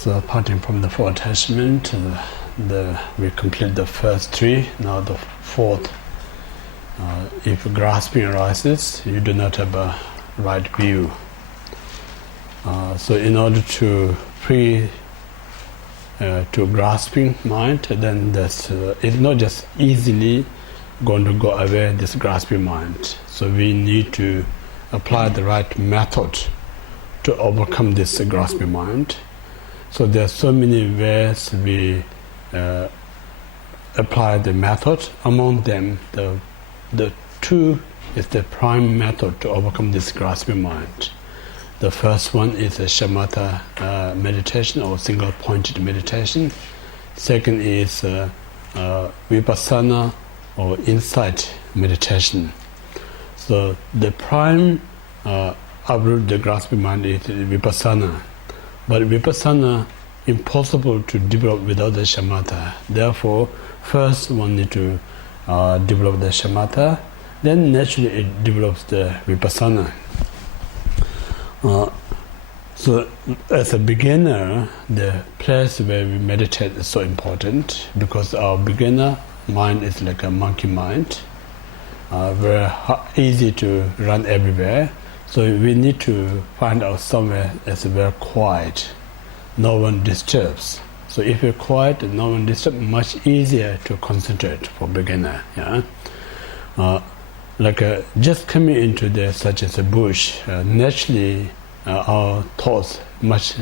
So apart from the four attachment, we complete the first three. Now the fourth. If grasping arises, you do not have a right view. So in order to free to grasping mind, then it's not just easily going to go away, this grasping mind. So we need to apply the right method to overcome this grasping mind. So there are so many ways we apply the method. Among them, the two is the prime method to overcome this grasping mind. The first one is a shamatha meditation or single-pointed meditation. Second is vipassana or insight meditation. So the prime uproot the grasping mind is vipassana. But vipassana impossible to develop without the shamatha. Therefore, first one need to develop the shamatha, then naturally it develops the vipassana. So as a beginner, the place where we meditate is so important, because our beginner mind is like a monkey mind, very easy to run everywhere. So we need to find out somewhere that's very quiet, no one disturbs. So if you're quiet and no one disturbs, much easier to concentrate for beginner. Yeah, just coming into such as a bush, naturally our thoughts much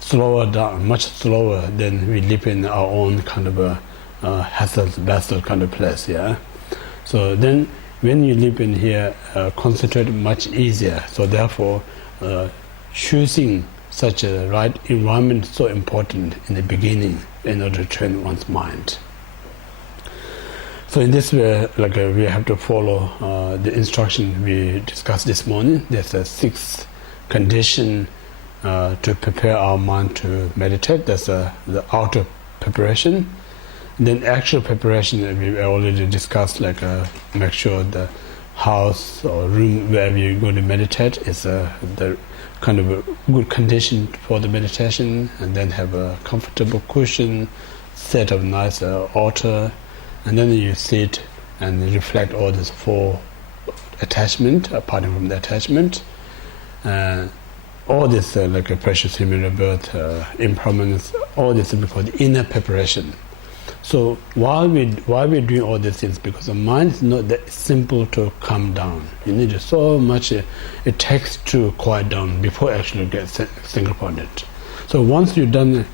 slower than we live in our own kind of a hassle kind of place. Yeah, so then when you live in here, concentrate much easier. So therefore, choosing such a right environment is so important in the beginning in order to train one's mind. So in this way, we have to follow the instruction we discussed this morning. There's a 6 condition to prepare our mind to meditate. There's the outer preparation. Then actual preparation we already discussed, make sure the house or room where we're going to meditate is the kind of a good condition for the meditation, and then have a comfortable cushion, set of nice altar, and then you sit and reflect all these 4 attachment, apart from the attachment, all this like a precious human rebirth, impermanence, all this is because the inner preparation. So while we're doing all these things, because the mind is not that simple to calm down. You need so much it takes to quiet down before actually get single-pointed. So once you've done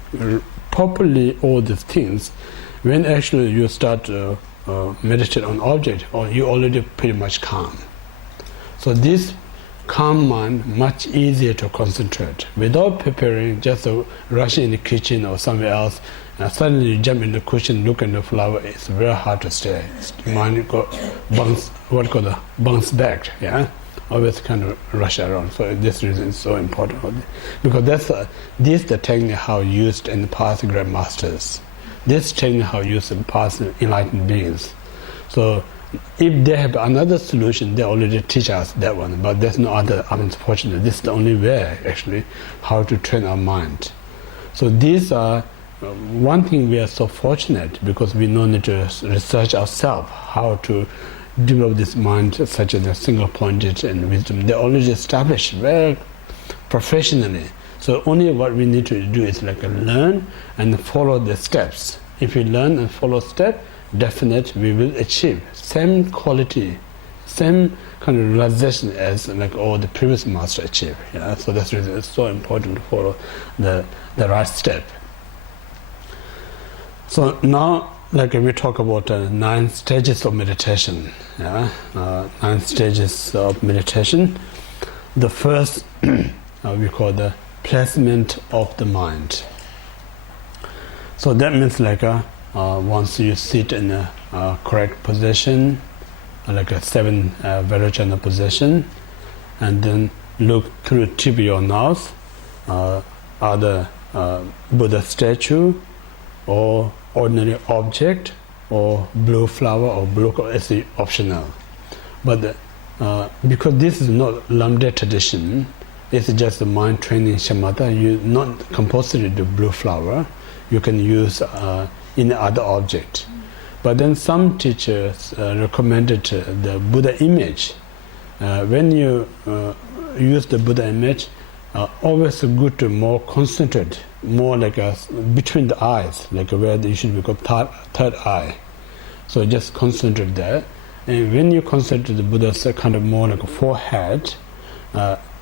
properly all these things, when actually you start meditate on object, or you already pretty much calm. So this calm mind much easier to concentrate without preparing, just rushing in the kitchen or somewhere else. Suddenly you jump in the cushion, look at the flower. It's very hard to stay. Mind bounce back. Yeah, always kind of rush around. So this reason is so important, because this the technique how used in the past great masters. This technique how used in past enlightened beings. So if they have another solution, they already teach us that one. But there's no other. Unfortunately, this is the only way actually how to train our mind. So these are. One thing we are so fortunate, because we don't need to research ourselves how to develop this mind such as a single-pointed and wisdom. They already established very professionally. So only what we need to do is learn and follow the steps. If we learn and follow steps, definitely we will achieve same quality, same kind of realization as all the previous masters achieved. Yeah? So that's the reason it's so important to follow the right step. So now, we talk about 9 stages of meditation. Yeah, 9 stages of meditation. The first we call the placement of the mind. So that means once you sit in a correct position, like a 7 Vajrayana position, and then look through the tip of your nose, either Buddha statue or ordinary object, or blue flower or blue color is optional. But because this is not Lamde tradition, it's just a mind training shamatha. You not compulsory the blue flower. You can use in other object. But then some teachers recommended the Buddha image. When you use the Buddha image, always good to more concentrate, more like between the eyes, like where you should become third eye. So just concentrate there. And when you concentrate the Buddha's kind of more like a forehead,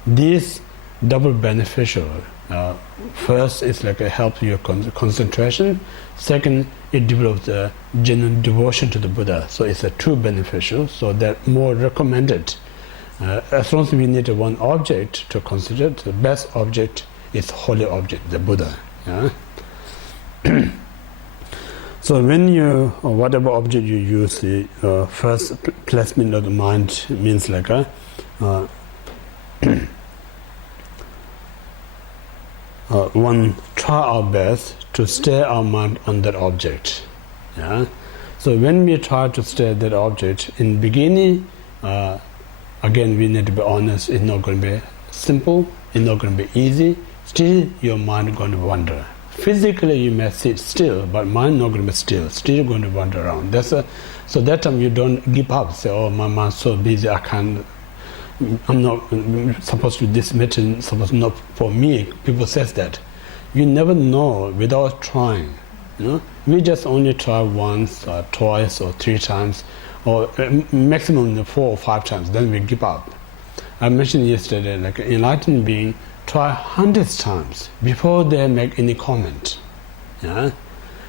this double beneficial. First, it's like a help your concentration. Second, it develops a genuine devotion to the Buddha. So it's a true beneficial. So that more recommended. As long as we need one object to consider, the best object is holy object, the Buddha. Yeah? So when you, or whatever object you use, the first placement of the mind means like a one try our best to stay our mind on that object. Yeah? So when we try to stay that object, in beginning, again we need to be honest, it's not going to be simple, it's not going to be easy, still your mind is going to wander. Physically you may sit still, but mind not going to be still going to wander around. So that time you don't give up, say, oh, my mind's so busy, I'm not supposed to do this meeting, supposed not for me. People says that. You never know without trying. You know? We just only try once or twice or 3 times or maximum 4 or 5 times, then we give up. I mentioned yesterday, like enlightened being try hundreds times before they make any comment. Yeah?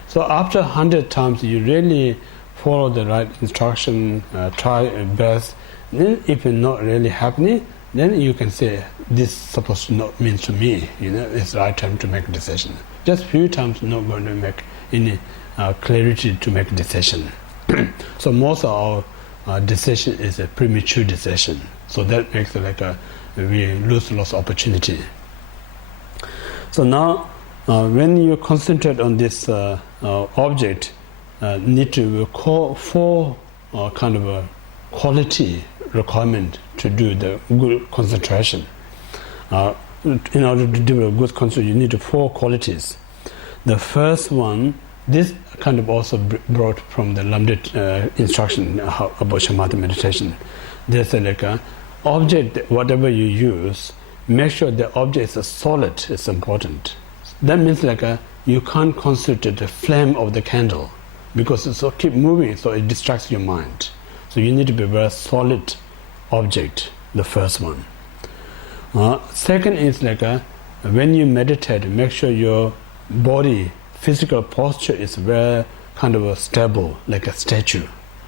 So after 100 times you really follow the right instruction, try your best. Then if it's not really happening, then you can say, this supposed to not mean to me, you know, it's the right time to make a decision. Just few times not going to make any clarity to make a decision. So most of our decision is a premature decision. So that makes it like we lose lots of opportunity. So now when you concentrate on this object, need to call for kind of a quality requirement to do the good concentration. In order to do a good concentration, you need 4 qualities. The first one, this kind of also brought from the Lamdit instruction about shamatha meditation. There's like a object, whatever you use, make sure the object is solid, is important. That means like you can't concentrate the flame of the candle because it so keep moving, so it distracts your mind. So you need to be a very solid object, the first one. Second is like when you meditate, make sure your body, physical posture is very kind of stable, like a statue.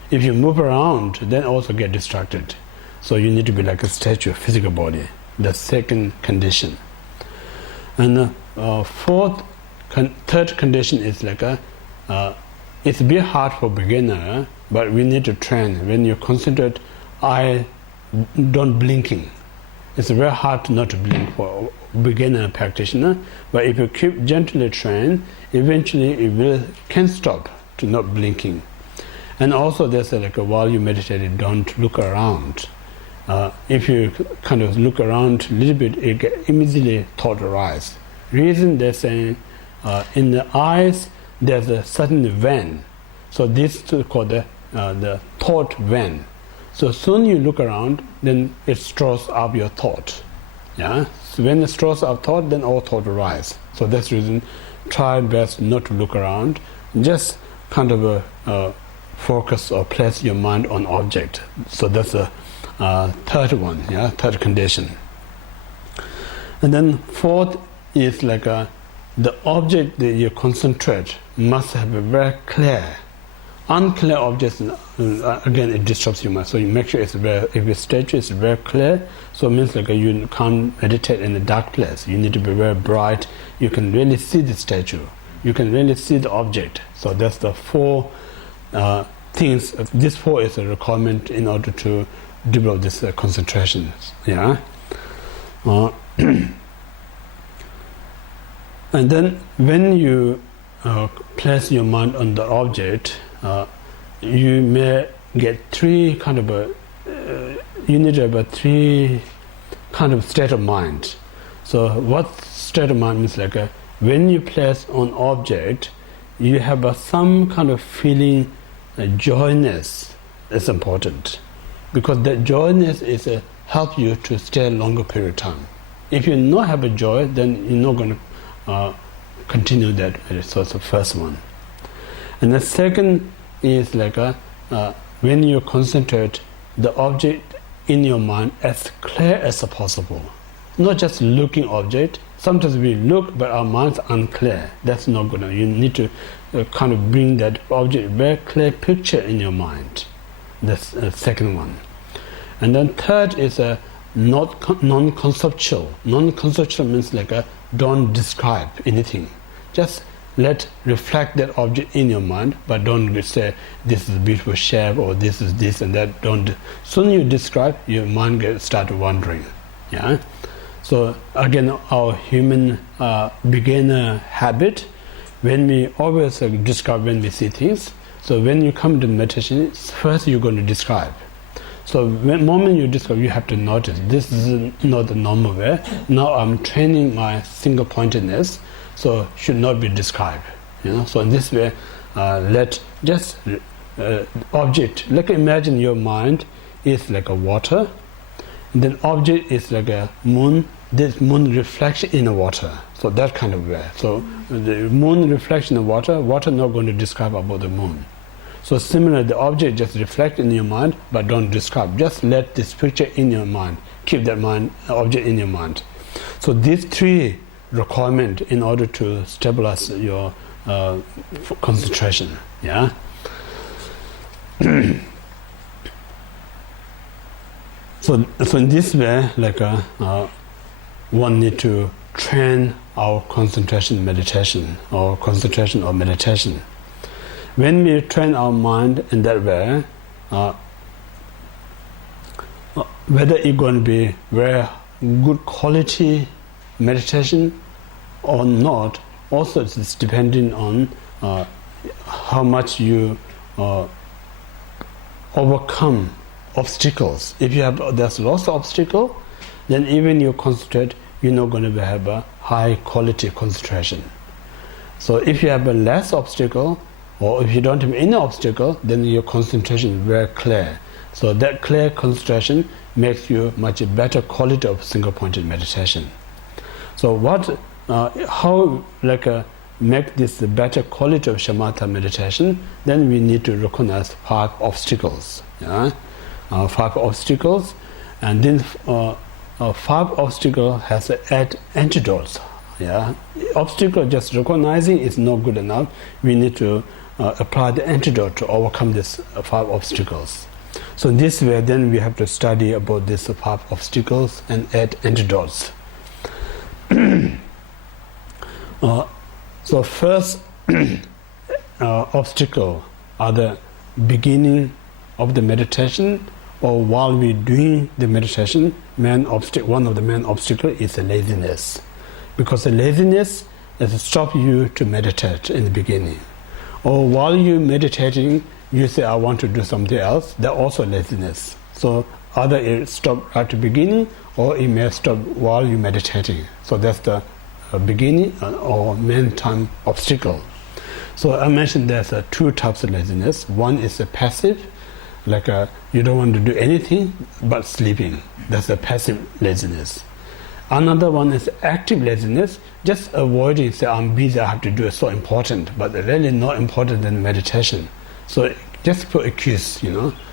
If you move around, then also get distracted. So you need to be like a statue, physical body. The second condition. And third condition is like it's a bit hard for beginner, but we need to train. When you concentrate, eye don't blinking. It's very hard not to blink for a beginner practitioner, but if you keep gently train, eventually it can stop to not blinking. And also there's like while you meditate, don't look around. If you kind of look around a little bit, it get immediately thought arise. Reason they're saying in the eyes there's a certain vein, so this is called the thought vein. So soon you look around, then it stirs up your thought. Yeah. So when it stirs up thought, then all thought arise. So that's the reason. Try best not to look around. Just kind of focus or place your mind on object. So that's the third one. Yeah, third condition. And then fourth is like the object that you concentrate must have a very clear. Unclear objects, again, it disrupts your mind. So you make sure it's very, if a statue is very clear, so it means like you can't meditate in a dark place. You need to be very bright. You can really see the statue. You can really see the object. So that's the 4 things. This 4 is a requirement in order to develop this concentration. Yeah. And then when you place your mind on the object, you may get 3 kind of you need about 3 kind of state of mind. So what state of mind means like when you place on object, you have some kind of feeling, joyness is important, because that joyness is help you to stay a longer period of time. If you not have a joy, then you're not going to continue that. So it's the first one. And the second is like when you concentrate the object in your mind as clear as possible. Not just looking object. Sometimes we look, but our mind's unclear. That's not good. You need to kind of bring that object, very clear picture in your mind. That's the second one. And then third is non-conceptual. Non-conceptual means like don't describe anything. Just reflect that object in your mind, but don't say this is a beautiful shape or this is this and that. Don't. Soon you describe, your mind start wandering. Yeah. So again, our human beginner habit, when we always describe when we see things. So when you come to meditation, first you're going to describe. So the moment you describe, you have to notice this is not the normal way. Now I'm training my single pointedness, so should not be described. So in this way, let just object. Like imagine your mind is like a water, and then object is like a moon. This moon reflects in the water. So that kind of way. So the moon reflects in the water. Water not going to describe about the moon. So similar, the object just reflect in your mind, but don't describe. Just let this picture in your mind. Keep that object in your mind. So these three requirements in order to stabilize your concentration. Yeah. So in this way, like one need to train our concentration meditation or concentration or meditation. When we train our mind in that way, whether it's going to be very good quality meditation or not, also it's depending on how much you overcome obstacles. If you have there's lots of obstacles, then even you concentrate, you're not going to have a high quality concentration. So if you have a less obstacle, or if you don't have any obstacle, then your concentration is very clear. So that clear concentration makes you much better quality of single-pointed meditation. So how make this better quality of shamatha meditation? Then we need to recognize 5 obstacles. Yeah? 5 obstacles, and then 5 obstacles has 8 antidotes. Yeah? Obstacle just recognizing is not good enough. We need to apply the antidote to overcome these 5 obstacles. So in this way, then we have to study about these 5 obstacles and 8 antidotes. So first obstacle are the beginning of the meditation, or while we're doing the meditation, one of the main obstacles is the laziness. Because the laziness stops you to meditate in the beginning. Or while you're meditating, you say, I want to do something else, that's also laziness. So either it stops at the beginning, or it may stop while you're meditating. So that's the beginning or main time obstacle. So I mentioned there's 2 types of laziness. One is a passive, like you don't want to do anything but sleeping. That's a passive laziness. Another one is active laziness, just avoiding, say, I'm busy, I have to do it, so important, but really not important than meditation. So just for excuse,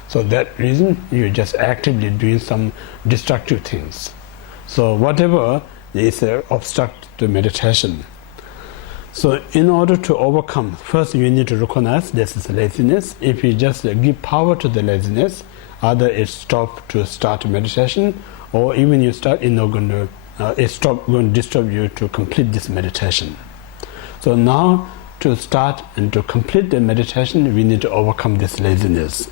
So that reason, you're just actively doing some destructive things. So whatever is obstruct the meditation. So in order to overcome, first you need to recognize this is laziness. If you just give power to the laziness, either it stops to start meditation, or even you start, it's not going to going to disturb you to complete this meditation. So now, to start and to complete the meditation, we need to overcome this laziness.